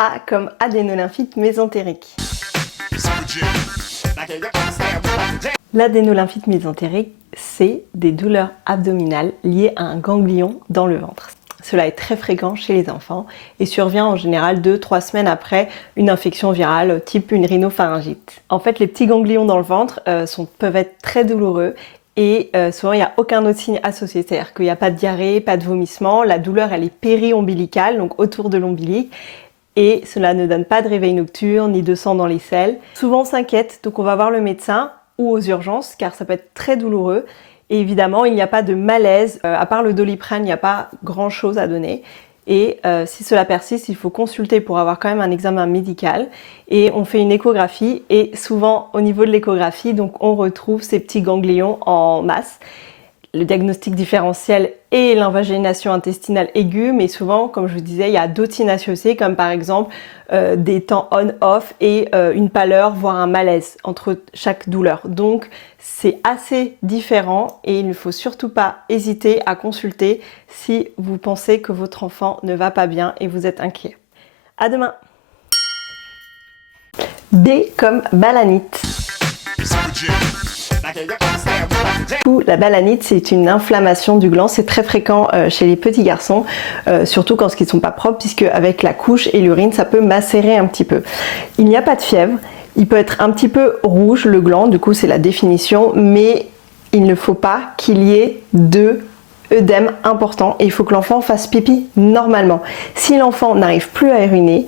A comme adénolymphyte mésentérique. L'adénolymphyte mésentérique, c'est des douleurs abdominales liées à un ganglion dans le ventre. Cela est très fréquent chez les enfants et survient en général 2-3 semaines après une infection virale type une rhinopharyngite. En fait, les petits ganglions dans le ventre peuvent être très douloureux et souvent il n'y a aucun autre signe associé, c'est-à-dire qu'il n'y a pas de diarrhée, pas de vomissement, la douleur elle est péri-ombilicale, donc autour de l'ombilic, et cela ne donne pas de réveil nocturne ni de sang dans les selles. Souvent on s'inquiète, donc on va voir le médecin ou aux urgences car ça peut être très douloureux. Et évidemment, il n'y a pas de malaise, à part le Doliprane, il n'y a pas grand chose à donner. Et si cela persiste, il faut consulter pour avoir quand même un examen médical. Et on fait une échographie et souvent au niveau de l'échographie, donc on retrouve ces petits ganglions en masse. Le diagnostic différentiel est l'invagination intestinale aiguë, mais souvent, comme je vous disais, il y a d'autres signes associés, comme par exemple des temps on-off et une pâleur, voire un malaise entre chaque douleur. Donc, c'est assez différent et il ne faut surtout pas hésiter à consulter si vous pensez que votre enfant ne va pas bien et vous êtes inquiet. À demain! B comme balanite. La balanite, c'est une inflammation du gland, c'est très fréquent chez les petits garçons, surtout quand ils ne sont pas propres, puisque avec la couche et l'urine, ça peut macérer un petit peu. Il n'y a pas de fièvre, il peut être un petit peu rouge le gland, du coup c'est la définition, mais il ne faut pas qu'il y ait de œdème important et il faut que l'enfant fasse pipi normalement. Si l'enfant n'arrive plus à uriner,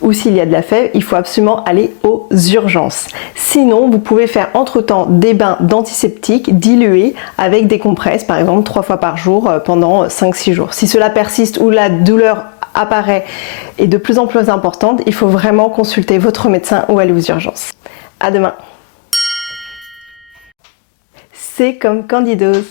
ou s'il y a de la fièvre, il faut absolument aller aux urgences. Sinon, vous pouvez faire entre-temps des bains d'antiseptiques dilués avec des compresses, par exemple 3 fois par jour pendant 5-6 jours. Si cela persiste ou la douleur apparaît et de plus en plus importante, il faut vraiment consulter votre médecin ou aller aux urgences. À demain. C'est comme candidose.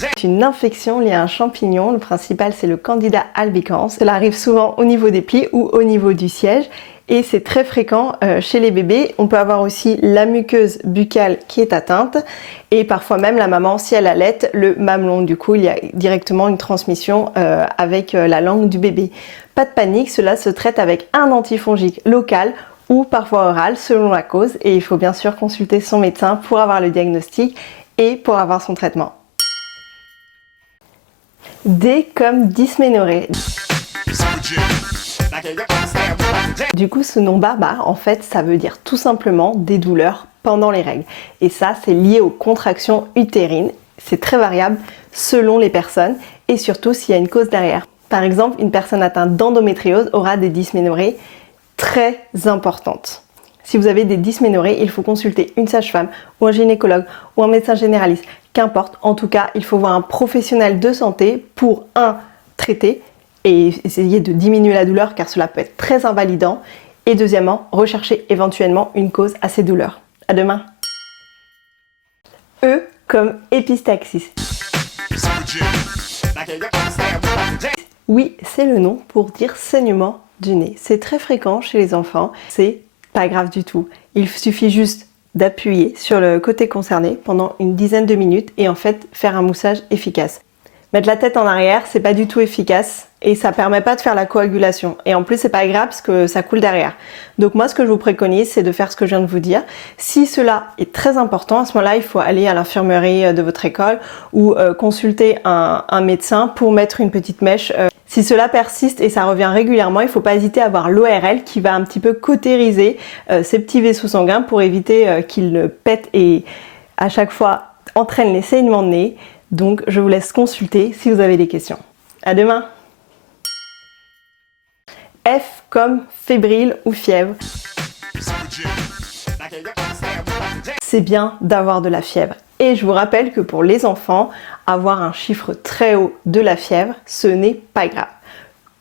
C'est une infection liée à un champignon. Le principal, c'est le Candida albicans. Cela arrive souvent au niveau des plis ou au niveau du siège et c'est très fréquent chez les bébés. On peut avoir aussi la muqueuse buccale qui est atteinte et parfois même la maman, si elle allaite, le mamelon. Du coup, il y a directement une transmission avec la langue du bébé. Pas de panique, cela se traite avec un antifongique local ou parfois oral selon la cause et il faut bien sûr consulter son médecin pour avoir le diagnostic et pour avoir son traitement. D comme dysménorrhée. Du coup, ce nom barbare, en fait, ça veut dire tout simplement des douleurs pendant les règles. Et ça, c'est lié aux contractions utérines. C'est très variable selon les personnes et surtout s'il y a une cause derrière. Par exemple, une personne atteinte d'endométriose aura des dysménorrhées très importantes. Si vous avez des dysménorrhées, il faut consulter une sage-femme ou un gynécologue ou un médecin généraliste. Qu'importe, en tout cas, il faut voir un professionnel de santé pour traiter et essayer de diminuer la douleur car cela peut être très invalidant. Et deuxièmement, rechercher éventuellement une cause à ces douleurs. À demain. E comme épistaxis. Oui, c'est le nom pour dire saignement du nez. C'est très fréquent chez les enfants. C'est pas grave du tout. Il suffit juste d'appuyer sur le côté concerné pendant une dizaine de minutes et en fait faire un moussage efficace. Mettre la tête en arrière, c'est pas du tout efficace et ça permet pas de faire la coagulation. Et en plus, c'est pas grave parce que ça coule derrière. Donc moi, ce que je vous préconise, c'est de faire ce que je viens de vous dire. Si cela est très important, à ce moment-là, il faut aller à l'infirmerie de votre école ou consulter un médecin pour mettre une petite mèche. Si cela persiste et ça revient régulièrement, il ne faut pas hésiter à avoir l'ORL qui va un petit peu cautériser ces petits vaisseaux sanguins pour éviter qu'ils ne pètent et à chaque fois entraînent les saignements de nez. Donc je vous laisse consulter si vous avez des questions. À demain. F comme fébrile ou fièvre. C'est bien d'avoir de la fièvre. Et je vous rappelle que pour les enfants, avoir un chiffre très haut de la fièvre, ce n'est pas grave.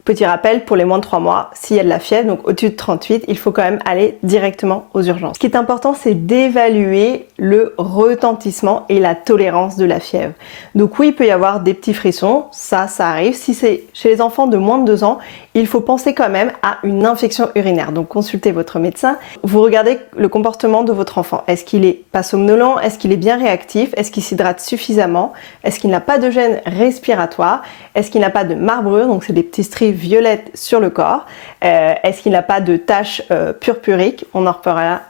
Petit rappel, pour les moins de 3 mois, s'il y a de la fièvre, donc au-dessus de 38, il faut quand même aller directement aux urgences. Ce qui est important, c'est d'évaluer le retentissement et la tolérance de la fièvre. Donc oui, il peut y avoir des petits frissons, ça arrive. Si c'est chez les enfants de moins de 2 ans, il faut penser quand même à une infection urinaire. Donc consultez votre médecin. Vous regardez le comportement de votre enfant. Est-ce qu'il est pas somnolent? Est-ce qu'il est bien réactif? Est-ce qu'il s'hydrate suffisamment? Est-ce qu'il n'a pas de gêne respiratoire? Est-ce qu'il n'a pas de marbrure? Donc c'est des petits stries tacheté violette sur le corps. Est-ce qu'il n'a pas de taches purpuriques? On en reparlera.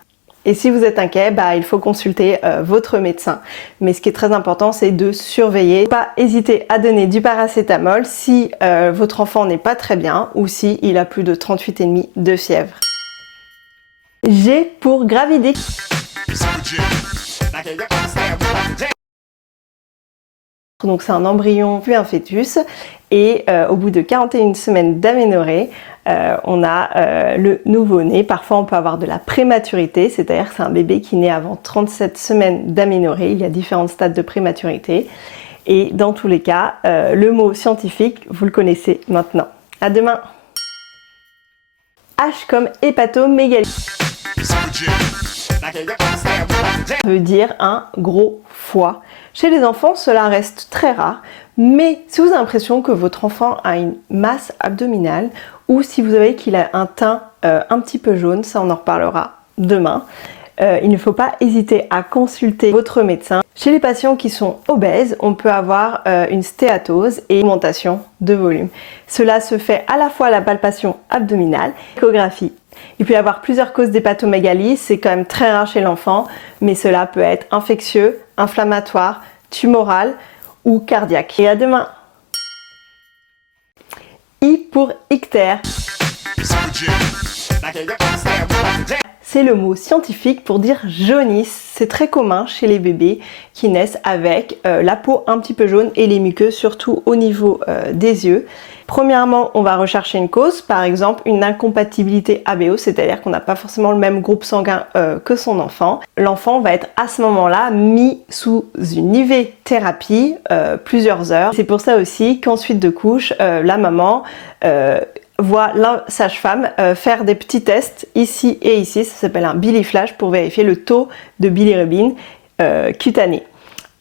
Et si vous êtes inquiet, il faut consulter votre médecin. Mais ce qui est très important, c'est de surveiller. Pas hésiter à donner du paracétamol si votre enfant n'est pas très bien ou si il a plus de 38,5 de fièvre. G pour gravidique. Donc c'est un embryon puis un fœtus et au bout de 41 semaines d'aménorrhée, on a le nouveau-né. Parfois on peut avoir de la prématurité, c'est-à-dire que c'est un bébé qui naît avant 37 semaines d'aménorrhée. Il y a différents stades de prématurité et dans tous les cas, le mot scientifique, vous le connaissez maintenant. À demain. H comme hépatomégalie. Ça veut dire un gros foie. Chez les enfants, cela reste très rare, mais si vous avez l'impression que votre enfant a une masse abdominale ou si vous avez qu'il a un teint un petit peu jaune, ça on en reparlera demain, il ne faut pas hésiter à consulter votre médecin. Chez les patients qui sont obèses, on peut avoir une stéatose et une augmentation de volume. Cela se fait à la fois à la palpation abdominale, échographie. Il peut y avoir plusieurs causes d'hépatomégalie, c'est quand même très rare chez l'enfant, mais cela peut être infectieux, inflammatoire, tumoral ou cardiaque. Et à demain. I pour ictère. C'est le mot scientifique pour dire jaunisse. C'est très commun chez les bébés qui naissent avec la peau un petit peu jaune et les muqueuses, surtout au niveau des yeux. Premièrement, on va rechercher une cause, par exemple une incompatibilité ABO, c'est-à-dire qu'on n'a pas forcément le même groupe sanguin que son enfant. L'enfant va être à ce moment-là mis sous une IV-thérapie plusieurs heures. C'est pour ça aussi qu'en suite de couche, la maman voit la sage-femme faire des petits tests ici et ici, ça s'appelle un biliflage pour vérifier le taux de bilirubine cutané.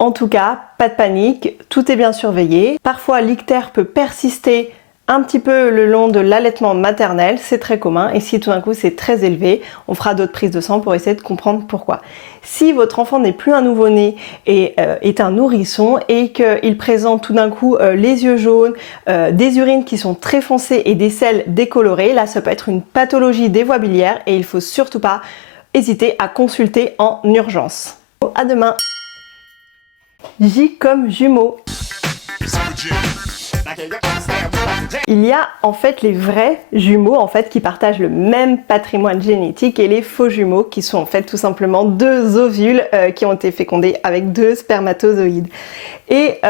En tout cas, pas de panique, tout est bien surveillé. Parfois, l'ictère peut persister un petit peu le long de l'allaitement maternel, c'est très commun, et si tout d'un coup c'est très élevé, on fera d'autres prises de sang pour essayer de comprendre pourquoi. Si votre enfant n'est plus un nouveau-né et est un nourrisson et qu'il présente tout d'un coup les yeux jaunes, des urines qui sont très foncées et des selles décolorées, là ça peut être une pathologie des voies biliaires et il faut surtout pas hésiter à consulter en urgence. À demain. J comme jumeaux. Il y a en fait les vrais jumeaux qui partagent le même patrimoine génétique et les faux jumeaux qui sont en fait tout simplement deux ovules qui ont été fécondés avec deux spermatozoïdes. Et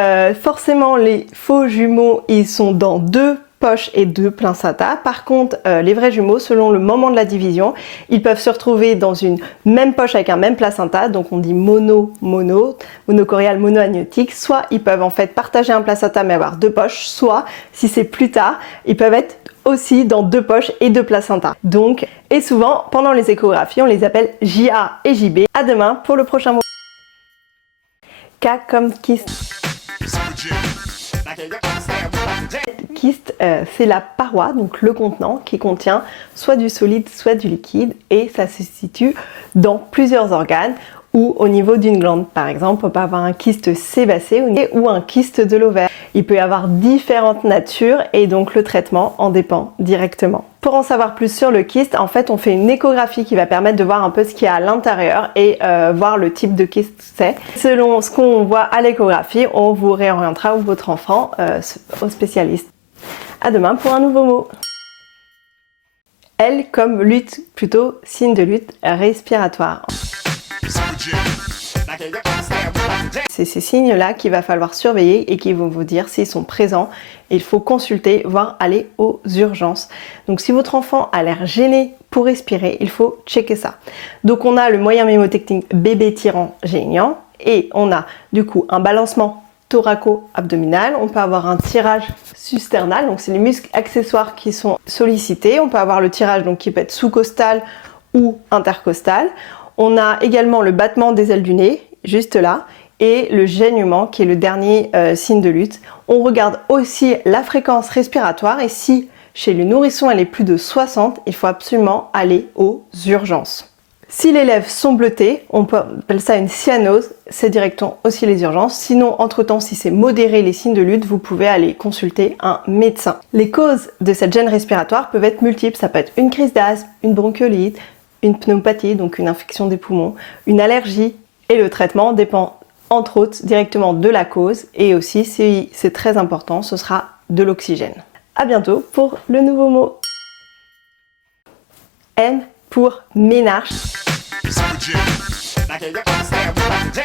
forcément les faux jumeaux ils sont dans deux poches et deux placenta. Par contre, les vrais jumeaux, selon le moment de la division, ils peuvent se retrouver dans une même poche avec un même placenta, donc on dit monocorial, monoamniotique, soit ils peuvent en fait partager un placenta mais avoir deux poches, soit, si c'est plus tard, ils peuvent être aussi dans deux poches et deux placentas. Donc, et souvent, pendant les échographies, on les appelle JA et JB. À demain pour le prochain mot. K comme kyste. Kyste, c'est la paroi, donc le contenant qui contient soit du solide, soit du liquide, et ça se situe dans plusieurs organes ou au niveau d'une glande. Par exemple, on peut avoir un kyste sébacé ou un kyste de l'ovaire. Il peut y avoir différentes natures et donc le traitement en dépend directement. Pour en savoir plus sur le kyste, en fait, on fait une échographie qui va permettre de voir un peu ce qu'il y a à l'intérieur et voir le type de kyste c'est. Selon ce qu'on voit à l'échographie, on vous réorientera ou votre enfant au spécialiste. À demain pour un nouveau mot. L comme lutte, plutôt signe de lutte respiratoire. C'est ces signes-là qu'il va falloir surveiller et qui vont vous dire s'ils sont présents. Il faut consulter, voire aller aux urgences. Donc si votre enfant a l'air gêné pour respirer, il faut checker ça. Donc on a le moyen mnémotechnique bébé tirant gênant et on a du coup un balancement thoraco-abdominal, on peut avoir un tirage susternal, donc c'est les muscles accessoires qui sont sollicités. On peut avoir le tirage donc qui peut être sous-costal ou intercostal. On a également le battement des ailes du nez, juste là, et le gênement qui est le dernier signe de lutte. On regarde aussi la fréquence respiratoire et si chez le nourrisson elle est plus de 60, il faut absolument aller aux urgences. Si les lèvres sont bleutées, on peut appeler ça une cyanose, c'est directement aussi les urgences. Sinon, entre-temps, si c'est modéré les signes de lutte, vous pouvez aller consulter un médecin. Les causes de cette gêne respiratoire peuvent être multiples. Ça peut être une crise d'asthme, une bronchiolite, une pneumopathie, donc une infection des poumons, une allergie. Et le traitement dépend entre autres directement de la cause. Et aussi, si c'est très important, ce sera de l'oxygène. À bientôt pour le nouveau mot. M pour ménarche.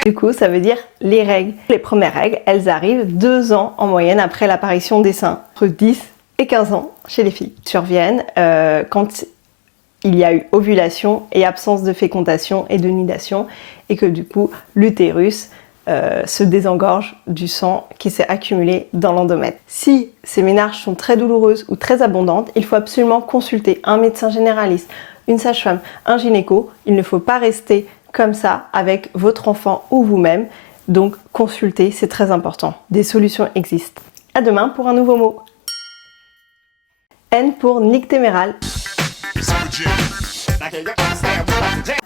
Du coup, ça veut dire les règles. Les premières règles, elles arrivent 2 ans en moyenne après l'apparition des seins. Entre 10 et 15 ans chez les filles. Surviennent quand il y a eu ovulation et absence de fécondation et de nidation et que du coup, l'utérus se désengorge du sang qui s'est accumulé dans l'endomètre. Si ces ménarches sont très douloureuses ou très abondantes, il faut absolument consulter un médecin généraliste, une sage-femme, un gynéco. Il ne faut pas rester comme ça avec votre enfant ou vous-même. Donc consultez, c'est très important. Des solutions existent. À demain pour un nouveau mot. N pour nictéméral.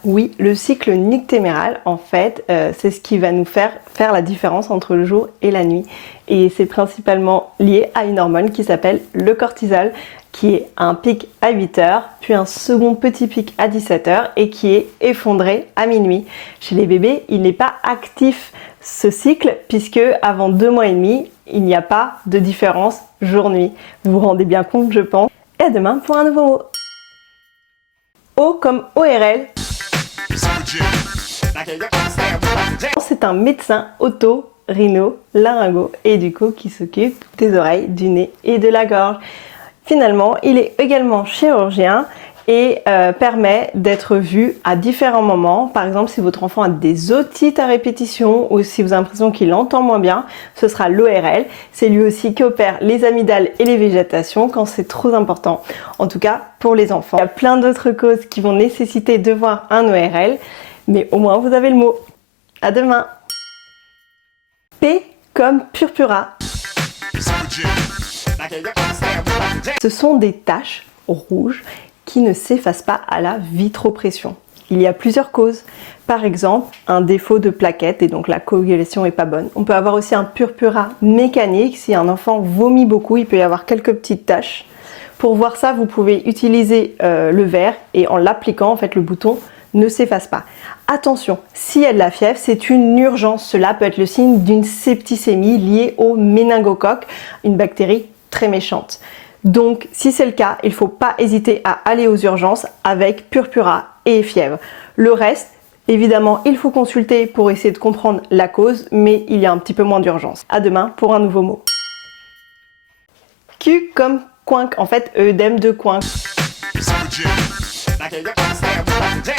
Oui, le cycle nictéméral, en fait, c'est ce qui va nous faire la différence entre le jour et la nuit. Et c'est principalement lié à une hormone qui s'appelle le cortisol, qui est un pic à 8 heures, puis un second petit pic à 17 heures et qui est effondré à minuit. Chez les bébés, il n'est pas actif ce cycle puisque avant 2 mois et demi, il n'y a pas de différence jour-nuit. Vous vous rendez bien compte, je pense. Et à demain pour un nouveau mot. O comme ORL. C'est un médecin oto-rhino-laryngo et du coup qui s'occupe des oreilles, du nez et de la gorge. Finalement, il est également chirurgien et permet d'être vu à différents moments. Par exemple, si votre enfant a des otites à répétition ou si vous avez l'impression qu'il entend moins bien, ce sera l'ORL. C'est lui aussi qui opère les amygdales et les végétations quand c'est trop important. En tout cas, pour les enfants. Il y a plein d'autres causes qui vont nécessiter de voir un ORL, mais au moins vous avez le mot. À demain. P comme purpura. Ce sont des taches rouges qui ne s'effacent pas à la vitropression. Il y a plusieurs causes. Par exemple, un défaut de plaquettes et donc la coagulation n'est pas bonne. On peut avoir aussi un purpura mécanique. Si un enfant vomit beaucoup, il peut y avoir quelques petites taches. Pour voir ça, vous pouvez utiliser le verre et en l'appliquant, en fait, le bouton ne s'efface pas. Attention, s'il y a de la fièvre, c'est une urgence. Cela peut être le signe d'une septicémie liée au méningocoque, une bactérie très méchante. Donc, si c'est le cas, il ne faut pas hésiter à aller aux urgences avec purpura et fièvre. Le reste, évidemment, il faut consulter pour essayer de comprendre la cause, mais il y a un petit peu moins d'urgence. À demain pour un nouveau mot. Q comme coinque, en fait, œdème de coinque.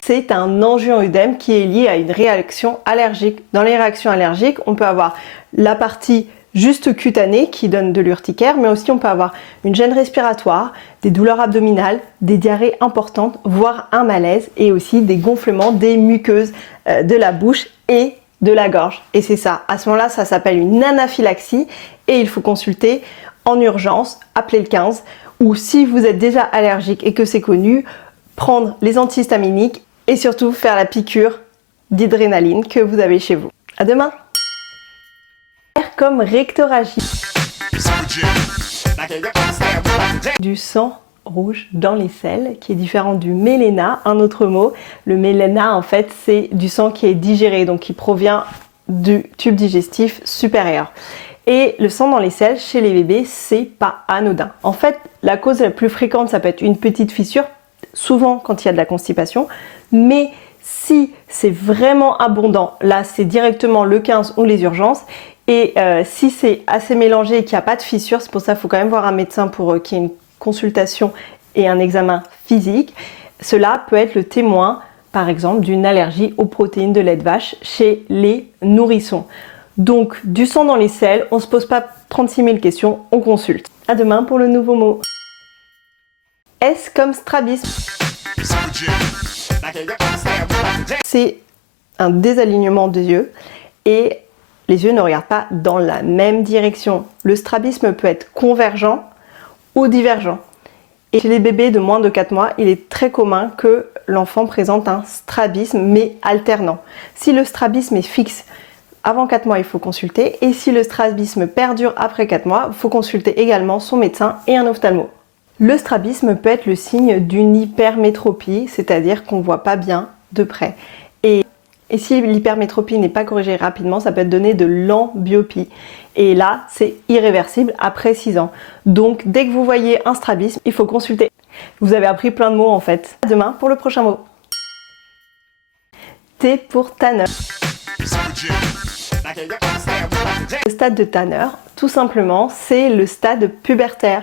C'est un angio-œdème qui est lié à une réaction allergique. Dans les réactions allergiques, on peut avoir la partie juste cutanée qui donne de l'urticaire, mais aussi on peut avoir une gêne respiratoire, des douleurs abdominales, des diarrhées importantes, voire un malaise et aussi des gonflements des muqueuses de la bouche et de la gorge. Et c'est ça, à ce moment-là, ça s'appelle une anaphylaxie et il faut consulter en urgence, appeler le 15 ou si vous êtes déjà allergique et que c'est connu, prendre les antihistaminiques et surtout faire la piqûre d'adrénaline que vous avez chez vous. À demain! R comme rectorragie. Du sang rouge dans les selles qui est différent du méléna, un autre mot. Le méléna en fait c'est du sang qui est digéré donc qui provient du tube digestif supérieur. Et le sang dans les selles chez les bébés c'est pas anodin. En fait la cause la plus fréquente ça peut être une petite fissure, souvent quand il y a de la constipation, mais si c'est vraiment abondant, là c'est directement le 15 ou les urgences. Et si c'est assez mélangé et qu'il n'y a pas de fissure, c'est pour ça qu'il faut quand même voir un médecin pour qu'il y ait une consultation et un examen physique. Cela peut être le témoin, par exemple, d'une allergie aux protéines de lait de vache chez les nourrissons. Donc, du sang dans les selles, on ne se pose pas 36 000 questions, on consulte. À demain pour le nouveau mot. S comme strabisme. C'est un désalignement des yeux et les yeux ne regardent pas dans la même direction. Le strabisme peut être convergent ou divergent. Et chez les bébés de moins de 4 mois, il est très commun que l'enfant présente un strabisme, mais alternant. Si le strabisme est fixe avant 4 mois, il faut consulter. Et si le strabisme perdure après 4 mois, il faut consulter également son médecin et un ophtalmo. Le strabisme peut être le signe d'une hypermétropie, c'est-à-dire qu'on ne voit pas bien de près. Et si l'hypermétropie n'est pas corrigée rapidement, ça peut être donné de l'amblyopie. Et là, c'est irréversible après 6 ans. Donc, dès que vous voyez un strabisme, il faut consulter. Vous avez appris plein de mots en fait. À demain pour le prochain mot. T pour Tanner. Le stade de Tanner, tout simplement, c'est le stade pubertaire.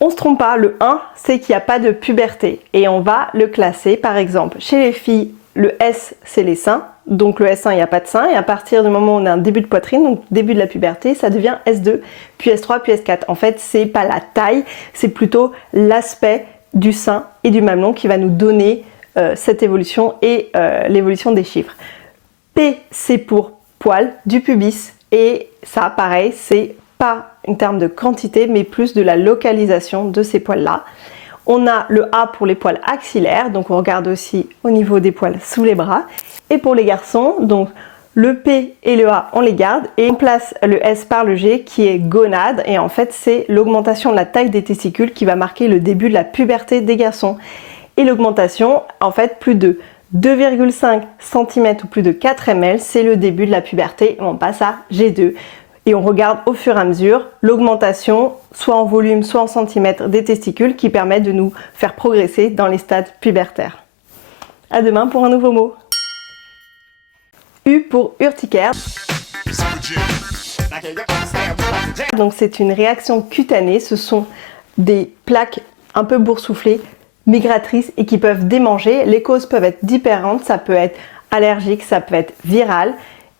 On ne se trompe pas, le 1, c'est qu'il n'y a pas de puberté. Et on va le classer, par exemple, chez les filles, le S, c'est les seins. Donc le S1, il n'y a pas de sein. Et à partir du moment où on a un début de poitrine, donc début de la puberté, ça devient S2, puis S3, puis S4. En fait, c'est pas la taille, c'est plutôt l'aspect du sein et du mamelon qui va nous donner cette évolution et l'évolution des chiffres. P, c'est pour poil du pubis. Et ça, pareil, c'est pas en termes de quantité, mais plus de la localisation de ces poils-là. On a le A pour les poils axillaires, donc on regarde aussi au niveau des poils sous les bras. Et pour les garçons, donc le P et le A, on les garde et on place le S par le G qui est gonade. Et en fait, c'est l'augmentation de la taille des testicules qui va marquer le début de la puberté des garçons. Et l'augmentation, en fait, plus de 2,5 cm ou plus de 4 ml, c'est le début de la puberté. On passe à G2. Et on regarde au fur et à mesure l'augmentation, soit en volume, soit en centimètres des testicules qui permettent de nous faire progresser dans les stades pubertaires. À demain pour un nouveau mot. U pour urticaire. Donc c'est une réaction cutanée, ce sont des plaques un peu boursouflées, migratrices et qui peuvent démanger. Les causes peuvent être différentes, ça peut être allergique, ça peut être viral.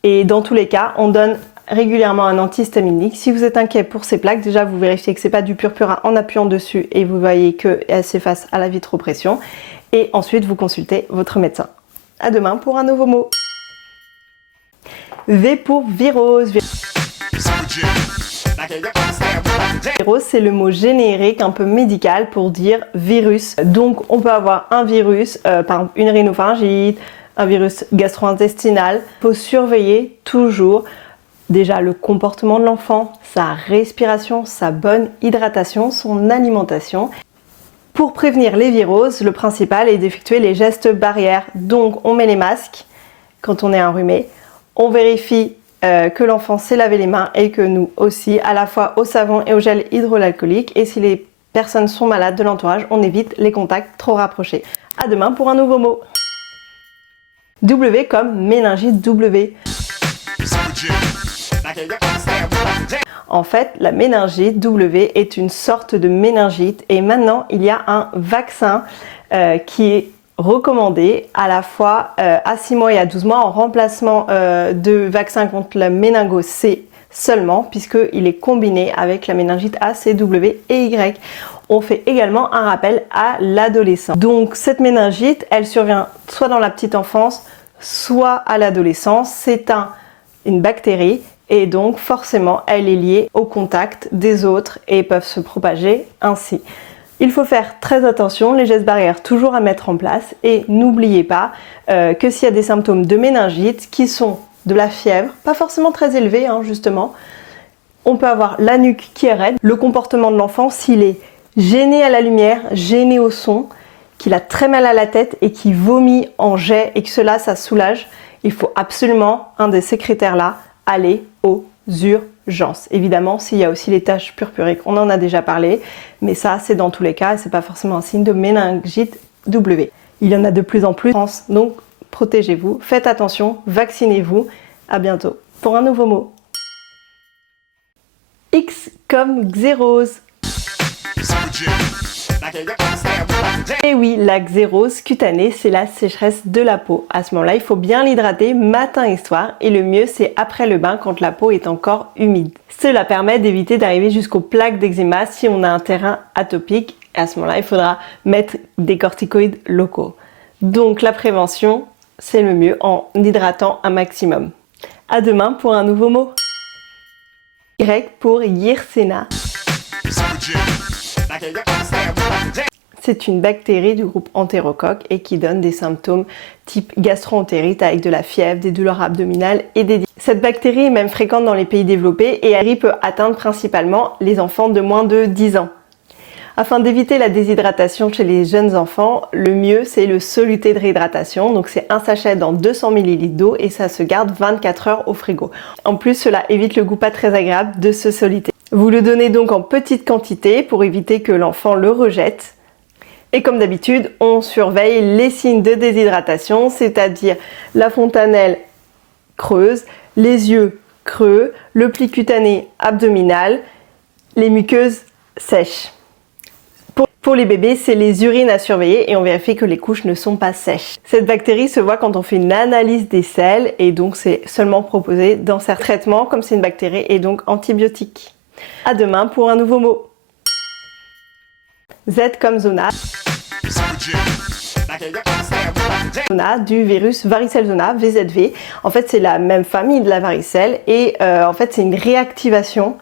Et dans tous les cas, on donne régulièrement un antihistaminique. Si vous êtes inquiet pour ces plaques, déjà vous vérifiez que c'est pas du purpura en appuyant dessus et vous voyez qu'elles s'effacent à la vitropression. Et ensuite vous consultez votre médecin. À demain pour un nouveau mot. V pour virose. Virose, c'est le mot générique un peu médical pour dire virus. Donc on peut avoir un virus, par exemple une rhinopharyngite, un virus gastro-intestinal. Il faut surveiller toujours déjà le comportement de l'enfant, sa respiration, sa bonne hydratation, son alimentation. Pour prévenir les viroses, le principal est d'effectuer les gestes barrières. Donc on met les masques quand on est enrhumé, on vérifie que l'enfant s'est lavé les mains et que nous aussi, à la fois au savon et au gel hydroalcoolique. Et si les personnes sont malades de l'entourage, on évite les contacts trop rapprochés. À demain pour un nouveau mot. W comme méningite W. En fait, la méningite W est une sorte de méningite et maintenant il y a un vaccin qui est recommandé à la fois à 6 mois et à 12 mois en remplacement de vaccin contre la méningo C seulement puisqu'il est combiné avec la méningite A, C, W et Y. On fait également un rappel à l'adolescent. Donc cette méningite, elle survient soit dans la petite enfance, soit à l'adolescence. C'est une bactérie et donc forcément elle est liée au contact des autres et peuvent se propager ainsi. Il faut faire très attention, les gestes barrières toujours à mettre en place et n'oubliez pas que s'il y a des symptômes de méningite qui sont de la fièvre, pas forcément très élevée justement, on peut avoir la nuque qui est raide, le comportement de l'enfant s'il est gêné à la lumière, gêné au son, qu'il a très mal à la tête et qui vomit en jet et que cela ça soulage, il faut absolument, un de ces critères-là, aller aux urgences. Évidemment, s'il y a aussi les taches purpuriques, on en a déjà parlé, mais ça, c'est dans tous les cas, c'est pas forcément un signe de méningite W. Il y en a de plus en plus en France, donc protégez-vous, faites attention, vaccinez-vous. À bientôt pour un nouveau mot. X comme xérose. Et oui, la xérose cutanée, c'est la sécheresse de la peau. À ce moment-là, il faut bien l'hydrater matin et soir et le mieux, c'est après le bain quand la peau est encore humide. Cela permet d'éviter d'arriver jusqu'aux plaques d'eczéma si on a un terrain atopique. À ce moment-là, il faudra mettre des corticoïdes locaux. Donc la prévention, c'est le mieux en hydratant un maximum. À demain pour un nouveau mot. Y pour Yersinia. C'est une bactérie du groupe Entérocoque et qui donne des symptômes type gastro-entérite avec de la fièvre, des douleurs abdominales et des diarrhées. Cette bactérie est même fréquente dans les pays développés et elle peut atteindre principalement les enfants de moins de 10 ans. Afin d'éviter la déshydratation chez les jeunes enfants, le mieux c'est le soluté de réhydratation. Donc c'est un sachet dans 200 ml d'eau et ça se garde 24 heures au frigo. En plus, cela évite le goût pas très agréable de ce soluté. Vous le donnez donc en petite quantité pour éviter que l'enfant le rejette. Et comme d'habitude, on surveille les signes de déshydratation, c'est-à-dire la fontanelle creuse, les yeux creux, le pli cutané abdominal, les muqueuses sèches. Pour les bébés, c'est les urines à surveiller et on vérifie que les couches ne sont pas sèches. Cette bactérie se voit quand on fait une analyse des selles et donc c'est seulement proposé dans certains traitements comme c'est une bactérie et donc antibiotique. À demain pour un nouveau mot. Z comme zona. Zona du virus varicelle zona, VZV. En fait, c'est la même famille de la varicelle et en fait, c'est une réactivation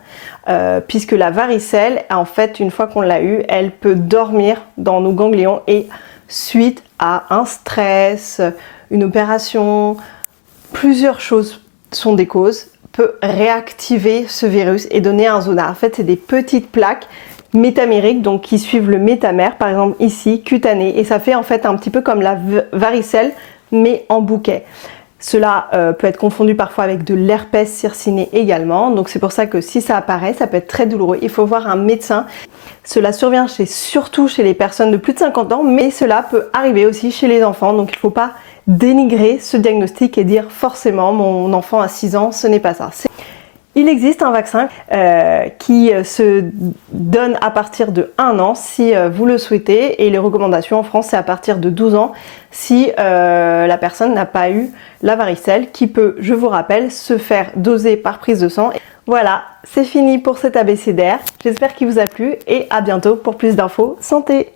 puisque la varicelle, en fait, une fois qu'on l'a eue, elle peut dormir dans nos ganglions et suite à un stress, une opération, plusieurs choses sont des causes, peut réactiver ce virus et donner un zona. En fait, c'est des petites plaques métamériques, donc qui suivent le métamère, par exemple ici, cutané, et ça fait en fait un petit peu comme la varicelle, mais en bouquet. Cela peut être confondu parfois avec de l'herpès circiné également, donc c'est pour ça que si ça apparaît, ça peut être très douloureux. Il faut voir un médecin. Cela survient surtout chez les personnes de plus de 50 ans, mais cela peut arriver aussi chez les enfants, donc il ne faut pas dénigrer ce diagnostic et dire forcément mon enfant a 6 ans, ce n'est pas ça. Il existe un vaccin qui se donne à partir de 1 an si vous le souhaitez et les recommandations en France c'est à partir de 12 ans si la personne n'a pas eu la varicelle qui peut, je vous rappelle, se faire doser par prise de sang. Voilà, c'est fini pour cet abécédaire. J'espère qu'il vous a plu et à bientôt pour plus d'infos santé.